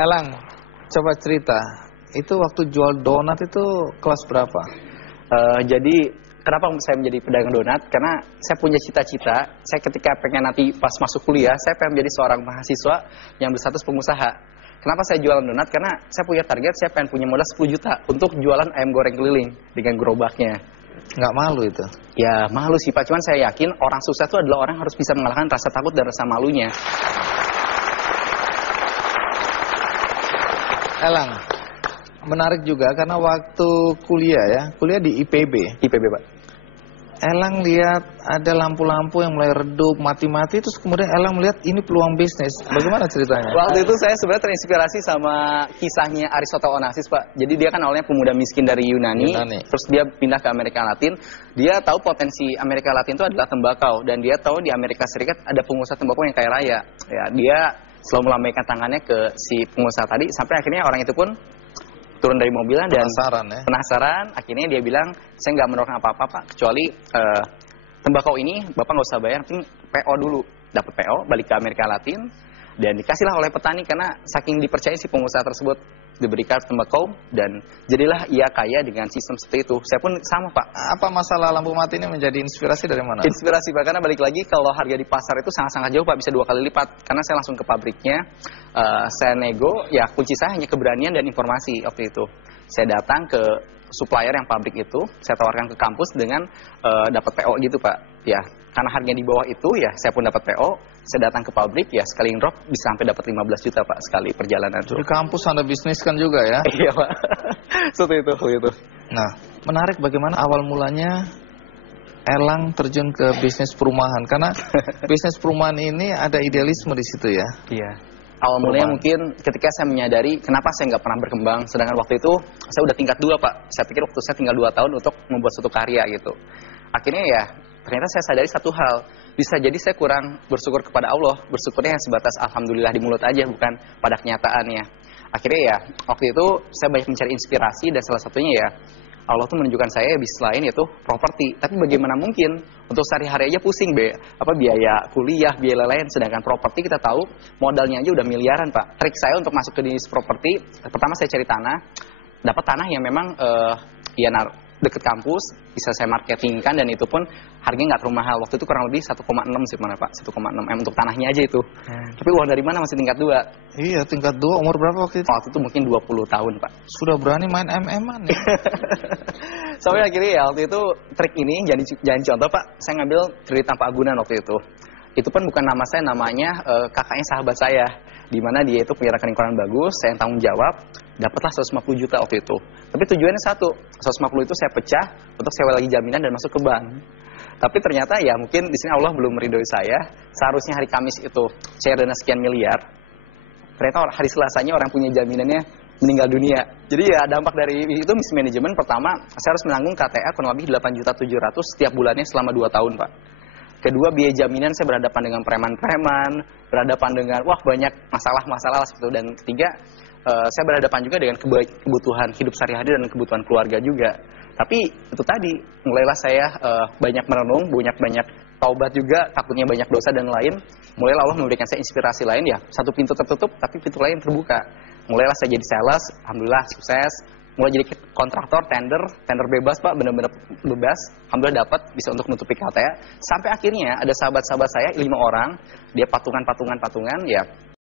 Elang, coba cerita. Itu waktu jual donat itu kelas berapa? Jadi kenapa saya menjadi pedagang donat? Karena saya punya cita-cita. Saya ketika pengen nanti pas masuk kuliah, saya pengen menjadi seorang mahasiswa yang berstatus pengusaha. Kenapa saya jualan donat? Karena saya punya target, saya pengen punya modal 10 juta untuk jualan ayam goreng keliling dengan gerobaknya. Nggak malu itu? Ya malu sih Pak, cuman saya yakin orang sukses itu adalah orang yang harus bisa mengalahkan rasa takut dan rasa malunya. Elang, menarik juga karena waktu kuliah ya, kuliah di IPB. IPB Pak. Elang lihat ada lampu-lampu yang mulai redup, mati-mati, terus kemudian Elang melihat ini peluang bisnis. Bagaimana ceritanya? Waktu itu saya sebenarnya terinspirasi sama kisahnya Aristotle Onassis Pak. Jadi dia kan awalnya pemuda miskin dari Yunani, terus dia pindah ke Amerika Latin. Dia tahu potensi Amerika Latin itu adalah tembakau, dan dia tahu di Amerika Serikat ada pengusaha tembakau yang kaya raya. Ya, dia selalu melambaikan tangannya ke si pengusaha tadi, sampai akhirnya orang itu pun turun dari mobilnya dan penasaran. Akhirnya dia bilang, saya nggak menawarkan apa-apa Pak, kecuali tembakau ini Bapak nggak usah bayar, penting PO dulu. Dapat PO, balik ke Amerika Latin, dan dikasihlah oleh petani karena saking dipercaya si pengusaha tersebut, diberikan tembakau, dan jadilah ia kaya dengan sistem seperti itu. Saya pun sama Pak. Apa masalah lampu mati ini menjadi inspirasi dari mana? Inspirasi Pak, karena balik lagi kalau harga di pasar itu sangat-sangat jauh Pak, bisa 2 kali lipat. Karena saya langsung ke pabriknya, saya nego, ya kunci saya hanya keberanian dan informasi waktu itu. Saya datang ke supplier yang pabrik itu, saya tawarkan ke kampus dengan dapat PO gitu Pak. Ya, karena harganya di bawah itu, ya saya pun dapat PO. Saya datang ke pabrik, ya sekali drop bisa sampai dapat 15 juta Pak sekali perjalanan. Di kampus Anda bisniskan juga ya? Iya Pak, seperti itu. Nah, menarik bagaimana awal mulanya Elang terjun ke bisnis perumahan. Karena bisnis perumahan ini ada idealisme di situ ya? Iya. Awal mulanya mungkin ketika saya menyadari kenapa saya nggak pernah berkembang. Sedangkan waktu itu saya udah tingkat 2 Pak. Saya pikir waktu saya tinggal 2 tahun untuk membuat suatu karya gitu. Akhirnya ya, ternyata saya sadari satu hal. Bisa jadi saya kurang bersyukur kepada Allah. Bersyukurnya yang sebatas alhamdulillah di mulut aja, bukan pada kenyataannya. Akhirnya ya, waktu itu saya banyak mencari inspirasi, dan salah satunya ya, Allah tuh menunjukkan saya bisnis lain yaitu properti. Tapi bagaimana mungkin untuk sehari-hari aja pusing biaya kuliah, biaya lain, sedangkan properti kita tahu modalnya aja udah miliaran Pak. Trik saya untuk masuk ke bisnis properti, pertama saya cari tanah, dapat tanah yang memang deket kampus, bisa saya marketingkan, dan itu pun harganya nggak terlalu mahal. Waktu itu kurang lebih 1,6 sih mana Pak, 1,6 M untuk tanahnya aja itu. Tapi uang dari mana, masih tingkat 2. Iya, tingkat 2, umur berapa waktu itu? Waktu itu mungkin 20 tahun Pak. Sudah berani main MM-an ya? Sampai akhirnya ya waktu itu trik ini jadi contoh Pak. Saya ngambil kredit tanpa agunan waktu itu. Itu pun bukan nama saya, namanya kakaknya sahabat saya, di mana dia itu punya rekening koran bagus, saya yang tanggung jawab, dapatlah 150 juta waktu itu. Tapi tujuannya satu, 150 itu saya pecah untuk sewa lagi jaminan dan masuk ke bank. Tapi ternyata ya mungkin di sini Allah belum meridhoi saya. Seharusnya hari Kamis itu share dana sekian miliar, ternyata hari Selasanya orang punya jaminannya meninggal dunia. Jadi ya dampak dari itu mismanagement. Pertama, saya harus menanggung KTA kurang lebih 8.700.000 setiap bulannya selama 2 tahun Pak. Kedua, biaya jaminan saya berhadapan dengan preman-preman, berhadapan dengan banyak masalah-masalah seperti itu. Dan ketiga, saya berhadapan juga dengan kebutuhan hidup sehari-hari dan kebutuhan keluarga juga. Tapi itu tadi, mulailah saya banyak merenung, banyak taubat juga, takutnya banyak dosa dan lain. Mulailah Allah memberikan saya inspirasi lain, ya satu pintu tertutup tapi pintu lain terbuka. Mulailah saya jadi sales, alhamdulillah sukses. Mulai jadi kontraktor, tender bebas Pak, benar-benar bebas. Alhamdulillah dapat, bisa untuk menutupi KTA. Sampai akhirnya ada sahabat-sahabat saya 5 orang, dia patungan, ya